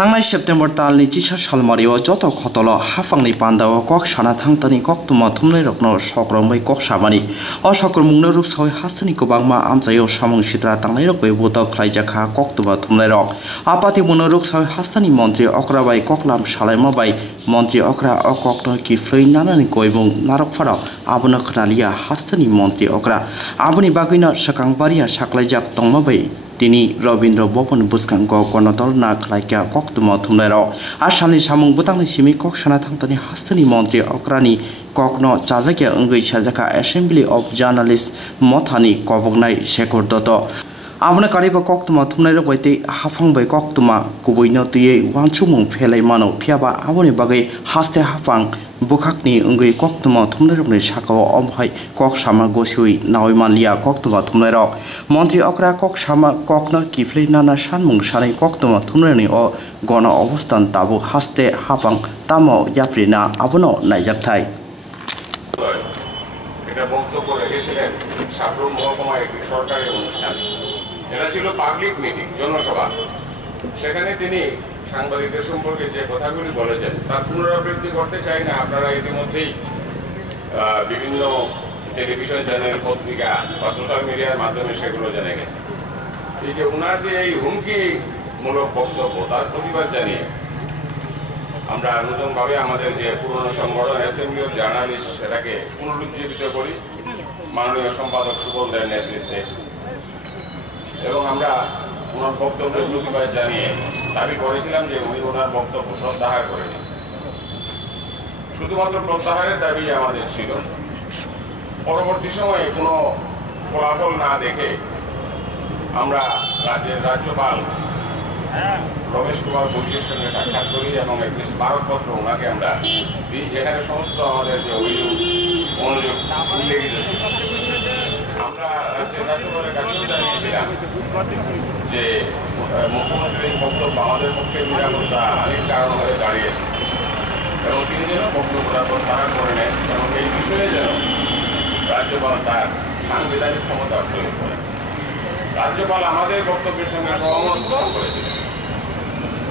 थांनाय सेप्टेम्बर दाननि 24 सालमारियाव जत खतल हाफांनि पान्दाव कक साना थांतानि kokthumnairogno सक्रंबै कक सामानि असक्रमुंनो रुपसावै हास्तनि गोबांमा आमजायाव सामुं सिद्रा थांनायरग बेबुदाव ख्लाइजाखा kokthumnairog आपाति मुनो रुपसावै हास्तनि मन्त्री अक्राबाई ककलाम सालायमाबाई मन्त्री अक्रा अककनो किफ्लै नानानि गयमुं नारकफाराव आबनो खनालिया हास्तनि मन्त्री अक्रा आबनि बागैनो सकांबारिया साख्लाइजाक तंमाबाई তিনি रवीन्द्र भवन बुसखांग गणतल ना खलाइका kokthumnairog आसामनि सामुं बुतांनि सिमी कक साना थांतानि हास्तनि मन्त्री अक्रानि ककनो चाजाकिया अंगै साजाका एसेम्बली अफ जर्नालिस्ट मथानि कबगनाय शेखर दत्त आबनो कारिबा kokthumnairog बायदि हाफांबाय kokthuma गुबैनो तुयै वानसुमुं फेलाय मानो फियाबा आबनि बागै हास्ते हाफां बुखाकनि अंगै kokthumnairogनि साकाव अमहाय कक सामा गसुई नावै मानलिया kokthumnairog मन्त्री अक्रा कक सामा ककनो किफ्लै नाना सानमुं सानै kokthumnairogनि अ गण अवस्थान ताबो हास्ते हाफां तामो याफ्रिना आबनो नायजाबथाय এটা বক্তব্য রেখেছিলেন সাবরুম মহকুমার একটি সরকারি অনুষ্ঠান। এটা ছিল পাবলিক মিটিং, জনসভা। সেখানে তিনি সাংবাদিকদের সম্পর্কে যে কথাগুলি বলেছেন তার পুনরাবৃত্তি করতে চাই না। আপনারা ইতিমধ্যেই বিভিন্ন টেলিভিশন চ্যানেল, পত্রিকা বা সোশ্যাল মিডিয়ার মাধ্যমে সেগুলো জেনে গেছে। এই যে ওনার যে এই হুমকিমূলক বক্তব্য তার প্রতিবাদ জানিয়ে আমরা নতুনভাবে আমাদের যে পুরনো সংগঠন অ্যাসেম্বলি অফ জার্নালিস্ট সেটাকে পুনরুজ্জীবিত করি মাননীয় সম্পাদক সুবলদের নেতৃত্বে, এবং আমরা ওনার বক্তব্যের প্রতিবাদ জানিয়ে দাবি করেছিলাম যে উনি ওনার বক্তব্য প্রত্যাহার করে নিন। শুধুমাত্র প্রত্যাহারের দাবি আমাদের ছিল। পরবর্তী সময়ে কোনো ফলাফল না দেখে আমরা রাজ্যের রাজ্যপাল রমেশ কুমার বৈশের সঙ্গে সাক্ষাৎ করি এবং একটি স্মারকপত্র ওনাকে আমরা দিই, যেখানে সমস্ত আমাদের যে অভিযোগ মনোযোগ উল্লেখিত ছিল। আমরা রাজ্যের রাজ্যপালের কাছেও জানিয়েছিলাম যে মুখ্যমন্ত্রীর বক্তব্য আমাদের পক্ষে নিরাপত্তা অনেক কারণ হয়ে দাঁড়িয়েছে এবং তিনি যেন বক্তব্যটা প্রত্যাহার করে নেন এবং এই বিষয়ে যেন রাজ্যপাল তার সাংবিধানিক ক্ষমতা প্রয়োগ করেন। রাজ্যপাল আমাদের বক্তব্যের সঙ্গে সহমত পোষণ করেছিলেন,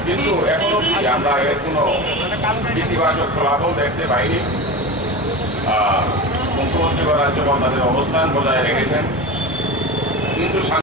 কিন্তু এখনো আমরা এর কোনো ইতিবাচক ফলাফল দেখতে পাইনি। মুখ্যমন্ত্রী বা রাজ্যপাল তাদের অবস্থান বজায় রেখেছেন, কিন্তু